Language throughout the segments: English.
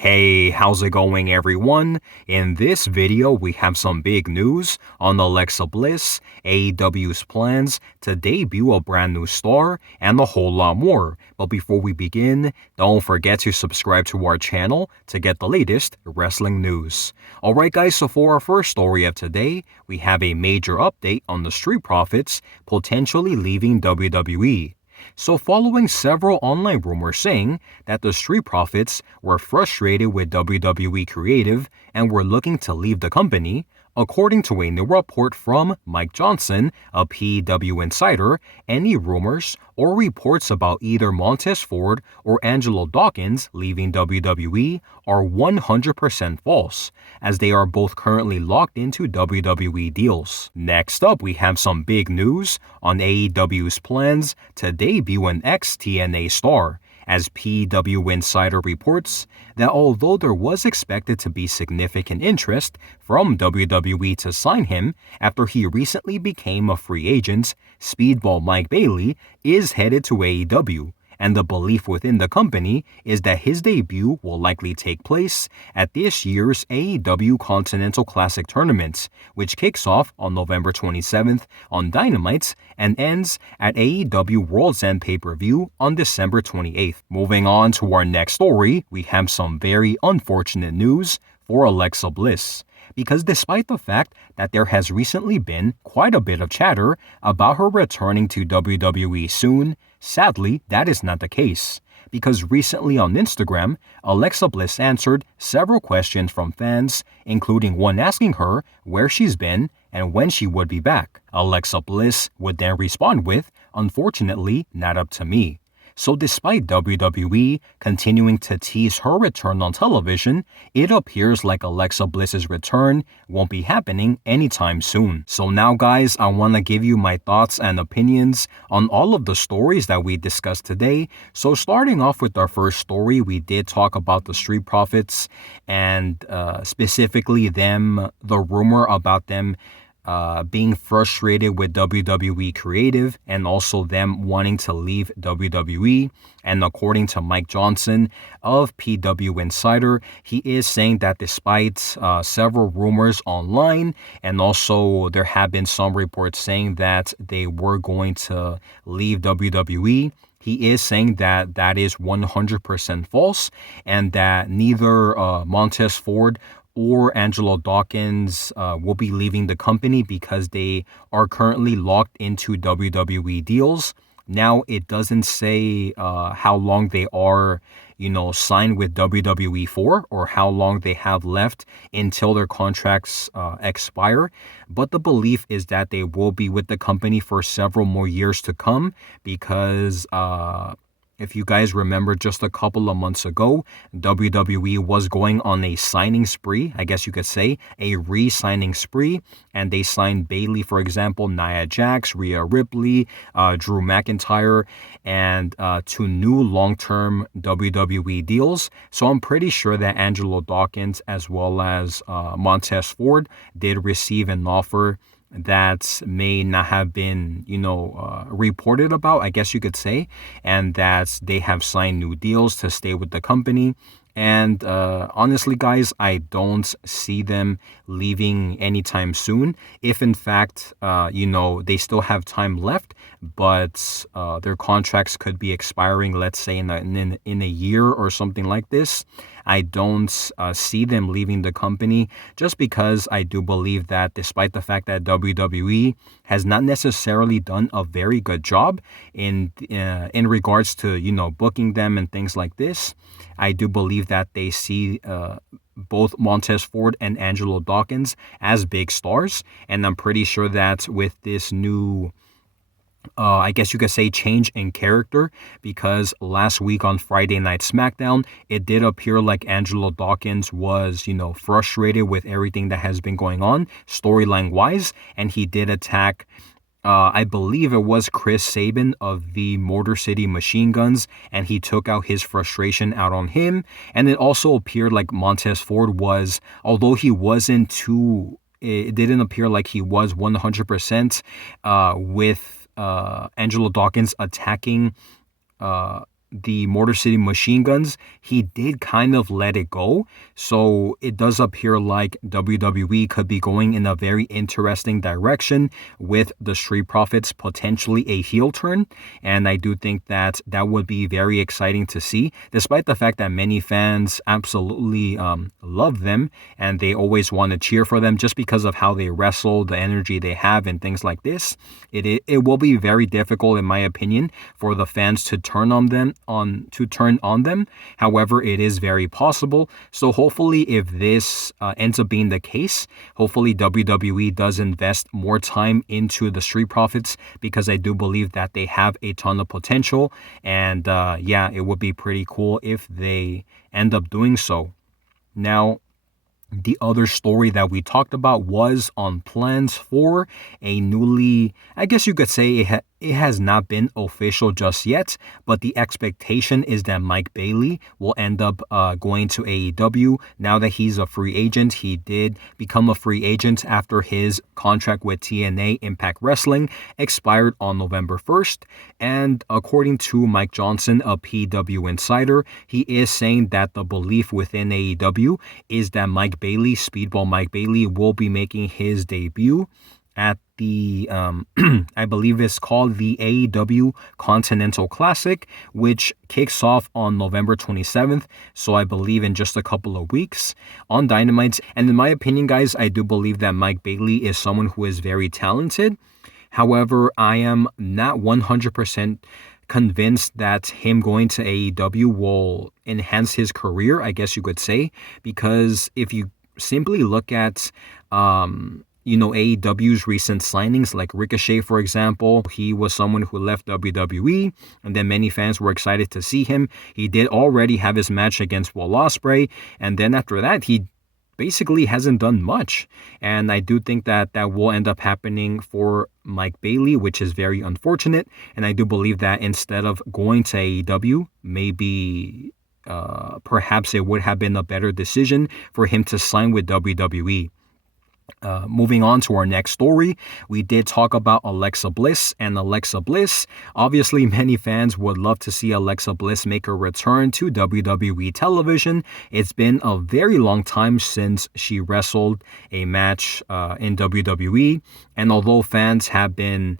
Hey, how's it going everyone? In this video, we have some big news on Alexa Bliss, AEW's plans to debut a brand new star, and a whole lot more. But before we begin, don't forget to subscribe to our channel to get the latest wrestling news. Alright guys, so for our first story of today, we have a major update on the Street Profits potentially leaving WWE. So following several online rumors saying that the Street Profits were frustrated with WWE Creative and were looking to leave the company, according to a new report from Mike Johnson, a Pwinsider, any rumors or reports about either Montez or Angelo Dawkins leaving WWE are 100% false, as they are both currently locked into WWE deals. Next up, we have some big news on AEW's plans to debut an Ex TNA Star, as Pwinsider reports that although there was expected to be significant interest from WWE to sign him after he recently became a free agent, Speedball Mike Bailey is headed to AEW, and the belief within the company is that his debut will likely take place at this year's AEW Continental Classic Tournament, which kicks off on November 27th on Dynamite and ends at AEW World's End pay-per-view on December 28th. Moving on to our next story, we have some very unfortunate news for Alexa Bliss, because despite the fact that there has recently been quite a bit of chatter about her returning to WWE soon, sadly, that is not the case, because recently on Instagram, Alexa Bliss answered several questions from fans, including one asking her where she's been and when she would be back. Alexa Bliss would then respond with, "Unfortunately, not up to me." So despite WWE continuing to tease her return on television, it appears like Alexa Bliss's return won't be happening anytime soon. So now guys, I want to give you my thoughts and opinions on all of the stories that we discussed today. So starting off with our first story, we did talk about the Street Profits and specifically the rumor about them being frustrated with WWE Creative and also them wanting to leave WWE. And according to Mike Johnson of Pwinsider, he is saying that despite several rumors online, and also there have been some reports saying that they were going to leave WWE, he is saying that that is 100% false and that neither Montez or Angelo Dawkins will be leaving the company because they are currently locked into WWE deals. Now, it doesn't say how long they are, signed with WWE for, or how long they have left until their contracts expire. But the belief is that they will be with the company for several more years to come because if you guys remember, just a couple of months ago, WWE was going on a signing spree, I guess you could say, a re-signing spree, and they signed Bayley, for example, Nia Jax, Rhea Ripley, Drew McIntyre, and to new long-term WWE deals. So I'm pretty sure that Angelo Dawkins as well as Montez did receive an offer that may not have been, reported about, I guess you could say, and that they have signed new deals to stay with the company. And honestly, guys, I don't see them leaving anytime soon. If in fact, they still have time left, but their contracts could be expiring, let's say in a year or something like this, I don't see them leaving the company, just because I do believe that despite the fact that WWE has not necessarily done a very good job in regards to booking them and things like this, I do believe that they see both Montez and Angelo Dawkins as big stars, and I'm pretty sure that with this new I guess you could say change in character, because last week on Friday Night SmackDown, it did appear like Angelo Dawkins was, frustrated with everything that has been going on storyline wise, and he did attack I believe it was Chris Sabin of the Motor City Machine Guns, and he took out his frustration out on him. And it also appeared like Montez was, although he wasn't too, it didn't appear like he was 100% with Angelo Dawkins attacking the Motor City Machine Guns, he did kind of let it go. So it does appear like WWE could be going in a very interesting direction with the Street Profits, potentially a heel turn. And I do think that that would be very exciting to see, despite the fact that many fans absolutely love them and they always want to cheer for them just because of how they wrestle, the energy they have, and things like this. It will be very difficult, in my opinion, for the fans to turn on them. However, it is very possible. So hopefully, if this ends up being the case, hopefully WWE does invest more time into the Street Profits, because I do believe that they have a ton of potential. And yeah, it would be pretty cool if they end up doing so. Now, the other story that we talked about was on plans for a newly, I guess you could say it has not been official just yet, but the expectation is that Mike Bailey will end up going to AEW now that he's a free agent. He did become a free agent after his contract with TNA Impact Wrestling expired on November 1st. And according to Mike Johnson, a Pwinsider, he is saying that the belief within AEW is that Speedball Mike Bailey, will be making his debut at the, I believe it's called the AEW Continental Classic, which kicks off on November 27th. So I believe in just a couple of weeks on Dynamite. And in my opinion, guys, I do believe that Mike Bailey is someone who is very talented. However, I am not 100% convinced that him going to AEW will enhance his career, I guess you could say, because if you simply look at AEW's recent signings, like Ricochet, for example, he was someone who left WWE, and then many fans were excited to see him. He did already have his match against Will Ospreay, and then after that, he basically hasn't done much. And I do think that that will end up happening for Mike Bailey, which is very unfortunate. And I do believe that instead of going to AEW, maybe perhaps it would have been a better decision for him to sign with WWE. Moving on to our next story, we did talk about Alexa Bliss. And Alexa Bliss, obviously many fans would love to see Alexa Bliss make a return to WWE television. It's been a very long time since she wrestled a match in WWE. And although fans have been,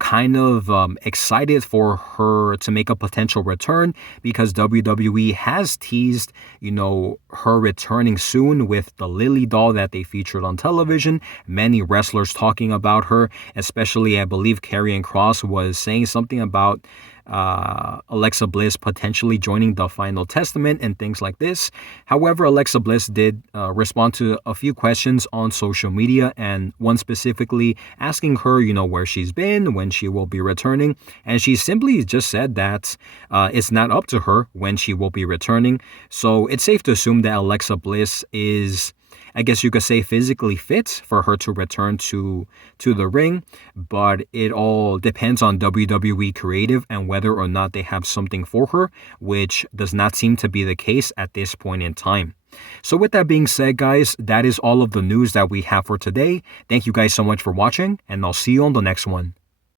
kind of excited for her to make a potential return, because WWE has teased, her returning soon with the Lily doll that they featured on television. Many wrestlers talking about her, especially I believe Karrion Kross was saying something about Alexa Bliss potentially joining the Final Testament and things like this. However, Alexa Bliss did respond to a few questions on social media, and one specifically asking her, where she's been, when she will be returning. And she simply just said that it's not up to her when she will be returning. So it's safe to assume that Alexa Bliss is, I guess you could say, physically fit for her to return to the ring, but it all depends on WWE Creative and whether or not they have something for her, which does not seem to be the case at this point in time. So with that being said, guys, that is all of the news that we have for today. Thank you guys so much for watching, and I'll see you on the next one.